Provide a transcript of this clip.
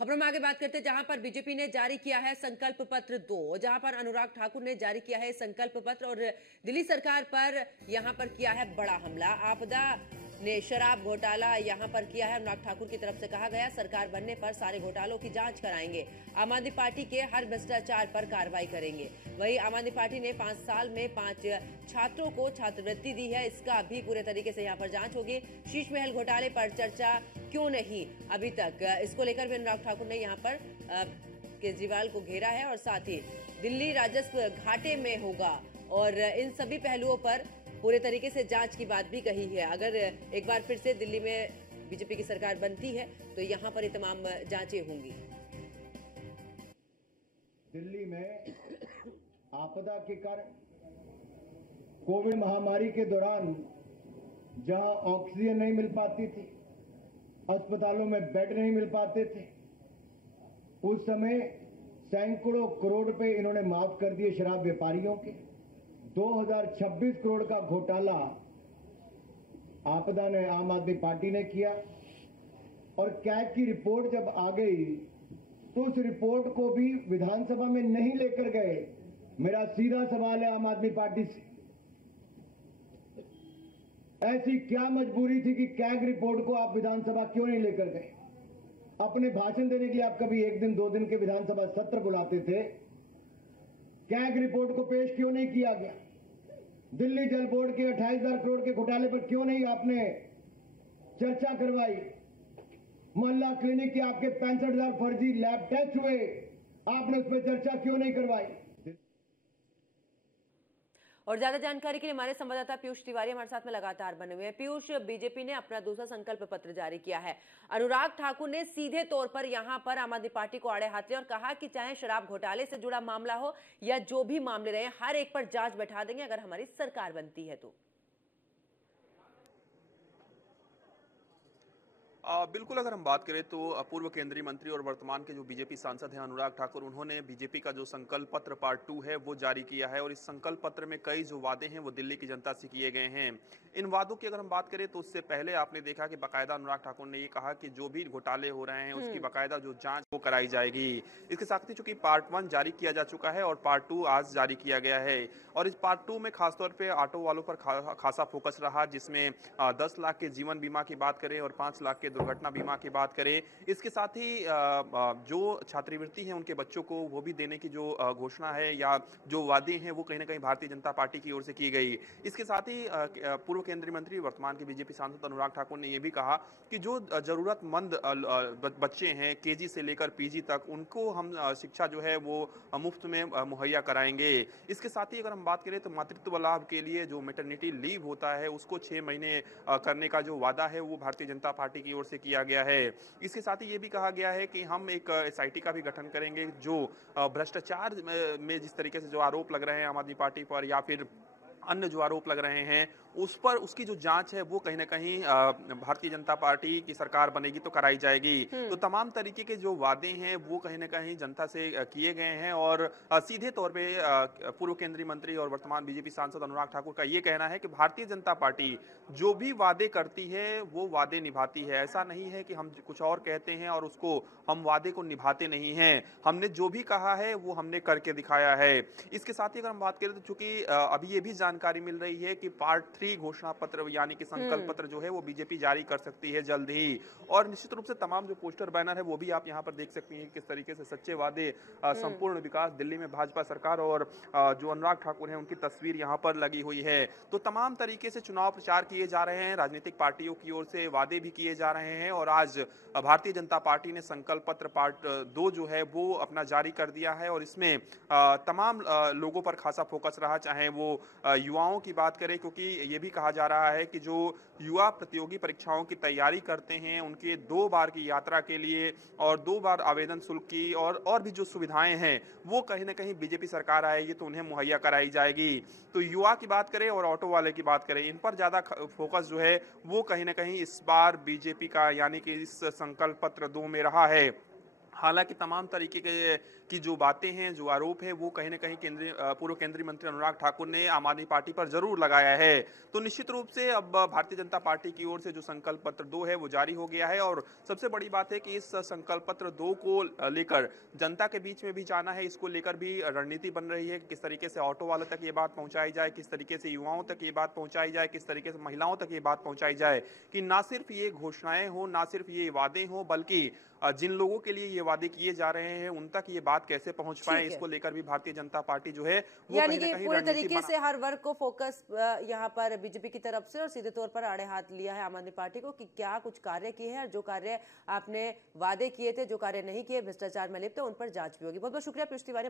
खबरों में आगे बात करते हैं, जहां पर बीजेपी ने जारी किया है संकल्प पत्र 2, जहां पर अनुराग ठाकुर ने जारी किया है संकल्प पत्र और दिल्ली सरकार पर यहां पर किया है बड़ा हमला। आपदा ने शराब घोटाला यहां पर किया है। अनुराग ठाकुर की तरफ से कहा गया सरकार बनने पर सारे घोटालों की जांच कराएंगे, आम आदमी पार्टी के हर भ्रष्टाचार पर कार्रवाई करेंगे। वहीं आम आदमी पार्टी ने 5 साल में 5 छात्रों को छात्रवृत्ति दी है, इसका भी पूरे तरीके से यहां पर जांच होगी। शीश महल घोटाले पर चर्चा क्यों नहीं अभी तक, इसको लेकर भी अनुराग ठाकुर ने यहाँ पर केजरीवाल को घेरा है और साथ ही दिल्ली राजस्व घाटे में होगा और इन सभी पहलुओं पर पूरे तरीके से जांच की बात भी कही है। अगर एक बार फिर से दिल्ली में बीजेपी की सरकार बनती है तो यहाँ पर ये तमाम जांचें होंगी। दिल्ली में आपदा के कारण कोविड महामारी के दौरान जहां ऑक्सीजन नहीं मिल पाती थी, अस्पतालों में बेड नहीं मिल पाते थे, उस समय सैकड़ों करोड़ रुपए इन्होंने माफ कर दिए शराब व्यापारियों के। 2026 करोड़ का घोटाला आपदा ने, आम आदमी पार्टी ने किया और कैग की रिपोर्ट जब आ गई तो उस रिपोर्ट को भी विधानसभा में नहीं लेकर गए। मेरा सीधा सवाल है आम आदमी पार्टी से, ऐसी क्या मजबूरी थी कि कैग रिपोर्ट को आप विधानसभा क्यों नहीं लेकर गए? अपने भाषण देने के लिए आप कभी 1 दिन 2 दिन के विधानसभा सत्र बुलाते थे, कैग रिपोर्ट को पेश क्यों नहीं किया गया? दिल्ली जल बोर्ड के 28,000 करोड़ के घोटाले पर क्यों नहीं आपने चर्चा करवाई? मोहल्ला क्लिनिक के आपके 65,000 फर्जी लैब टेस्ट हुए, आपने उस पर चर्चा क्यों नहीं करवाई? और ज्यादा जानकारी के लिए हमारे संवाददाता पीयूष तिवारी हमारे साथ में लगातार बने हुए हैं। पीयूष, बीजेपी ने अपना दूसरा संकल्प पत्र जारी किया है। अनुराग ठाकुर ने सीधे तौर पर यहां पर आम आदमी पार्टी को आड़े हाथ लिया और कहा कि चाहे शराब घोटाले से जुड़ा मामला हो या जो भी मामले रहे, हर एक पर जांच बैठा देंगे अगर हमारी सरकार बनती है तो। बिल्कुल, अगर हम बात करें तो पूर्व केंद्रीय मंत्री और वर्तमान के जो बीजेपी सांसद हैं अनुराग ठाकुर, उन्होंने बीजेपी का जो संकल्प पत्र पार्ट 2 है वो जारी किया है और इस संकल्प पत्र में कई जो वादे हैं वो दिल्ली की जनता से किए गए हैं। इन वादों की अगर हम बात करें तो उससे पहले आपने देखा कि बाकायदा अनुराग ठाकुर ने ये कहा कि जो भी घोटाले हो रहे हैं उसकी बाकायदा जो जांच वो कराई जाएगी। इसके साथ ही चूंकि पार्ट 1 जारी किया जा चुका है और पार्ट 2 आज जारी किया गया है और इस पार्ट 2 में खासतौर पर ऑटो वालों पर खासा फोकस रहा, जिसमें 10 लाख के जीवन बीमा की बात करें और 5 लाख के दुर्घटना बीमा की बात करें। इसके साथ ही जो छात्रवृत्ति है उनके बच्चों को वो भी देने की जो घोषणा है या जो वादे हैं वो कहीं ना कहीं भारतीय जनता पार्टी की ओर से की गई। इसके साथ ही पूर्व केंद्रीय मंत्री वर्तमान के बीजेपी सांसद अनुराग ठाकुर ने यह भी कहा कि जो जरूरतमंद बच्चे हैं केजी से लेकर पीजी तक, उनको हम शिक्षा जो है वो मुफ्त में मुहैया कराएंगे। इसके साथ ही अगर हम बात करें तो मातृत्व लाभ के लिए जो मैटरनिटी लीव होता है उसको 6 महीने करने का जो वादा है वो भारतीय जनता पार्टी की ओर से किया गया है। इसके साथ ही ये भी कहा गया है कि हम एक एसआईटी का भी गठन करेंगे जो भ्रष्टाचार में जिस तरीके से जो आरोप लग रहे हैं आम आदमी पार्टी पर या फिर अन्य जो आरोप लग रहे हैं उस पर उसकी जो जांच है वो कहीं ना कहीं भारतीय जनता पार्टी की सरकार बनेगी तो कराई जाएगी। तो तमाम तरीके के जो वादे हैं वो कहीं ना कहीं जनता से किए गए हैं और सीधे तौर पे पूर्व केंद्रीय मंत्री और वर्तमान बीजेपी सांसद अनुराग ठाकुर का ये कहना है कि भारतीय जनता पार्टी जो भी वादे करती है वो वादे निभाती है। ऐसा नहीं है कि हम कुछ और कहते हैं और उसको हम वादे को निभाते नहीं हैं। हमने जो भी कहा है वो हमने करके दिखाया है। इसके साथ ही अगर हम बात करें तो चूंकि अभी ये भी जानकारी मिल रही है कि पार्ट 3 घोषणा पत्र यानी कि संकल्प पत्र जो है वो बीजेपी जारी कर सकती है जल्द ही और निश्चित रूप से तमाम जो पोस्टर बैनर है वो भी आप यहाँ पर देख सकती हैं किस तरीके से सच्चे वादे, संपूर्ण विकास, दिल्ली में भाजपा सरकार और जो अनुराग ठाकुर हैं उनकी तस्वीर यहाँ पर लगी हुई है। तो तमाम तरीके से चुनाव प्रचार किए जा रहे हैं, राजनीतिक पार्टियों की ओर से वादे भी किए जा रहे हैं और आज भारतीय जनता पार्टी ने संकल्प पत्र पार्ट 2 जो है वो अपना जारी कर दिया है और इसमें तमाम लोगों पर खासा फोकस रहा, चाहे वो युवाओं की बात करें, क्योंकि ये भी कहा जा रहा है कि जो युवा प्रतियोगी परीक्षाओं की तैयारी करते हैं उनके 2 बार की यात्रा के लिए और 2 बार आवेदन शुल्क की और भी जो सुविधाएं हैं वो कहीं ना कहीं बीजेपी सरकार आएगी तो उन्हें मुहैया कराई जाएगी। तो युवा की बात करें और ऑटो वाले की बात करें, इन पर ज्यादा फोकस जो है वो कहीं ना कहीं इस बार बीजेपी का यानी कि इस संकल्प पत्र 2 में रहा है। हालांकि तमाम तरीके की जो बातें हैं, जो आरोप है, वो कहीं ना कहीं पूर्व केंद्रीय मंत्री अनुराग ठाकुर ने आम आदमी पार्टी पर जरूर लगाया है। तो निश्चित रूप से अब भारतीय जनता पार्टी की ओर से जो संकल्प पत्र 2 है वो जारी हो गया है और सबसे बड़ी बात है कि इस संकल्प पत्र 2 को लेकर जनता के बीच में भी जाना है। इसको लेकर भी रणनीति बन रही है कि किस तरीके से ऑटो वालों तक ये बात पहुंचाई जाए, किस तरीके से युवाओं तक ये बात पहुंचाई जाए, किस तरीके से महिलाओं तक ये बात पहुंचाई जाए कि ना सिर्फ ये घोषणाएं हो, ना सिर्फ ये वादे हो, बल्कि जिन लोगों के लिए ये वादे किए जा रहे हैं उन तक ये बात कैसे पहुंच पाए, इसको लेकर भी भारतीय जनता पार्टी जो है वो यानी कहीं कि ना कहीं पूरे रणनीति तरीके से हर वर्ग को फोकस यहाँ पर बीजेपी की तरफ से और सीधे तौर पर आड़े हाथ लिया है आम आदमी पार्टी को कि क्या कुछ कार्य किए हैं और जो कार्य आपने वादे किए थे, जो कार्य नहीं किए, भ्रष्टाचार में लिप्त, उन पर जांच भी होगी। बहुत बहुत शुक्रिया पीयूष तिवारी।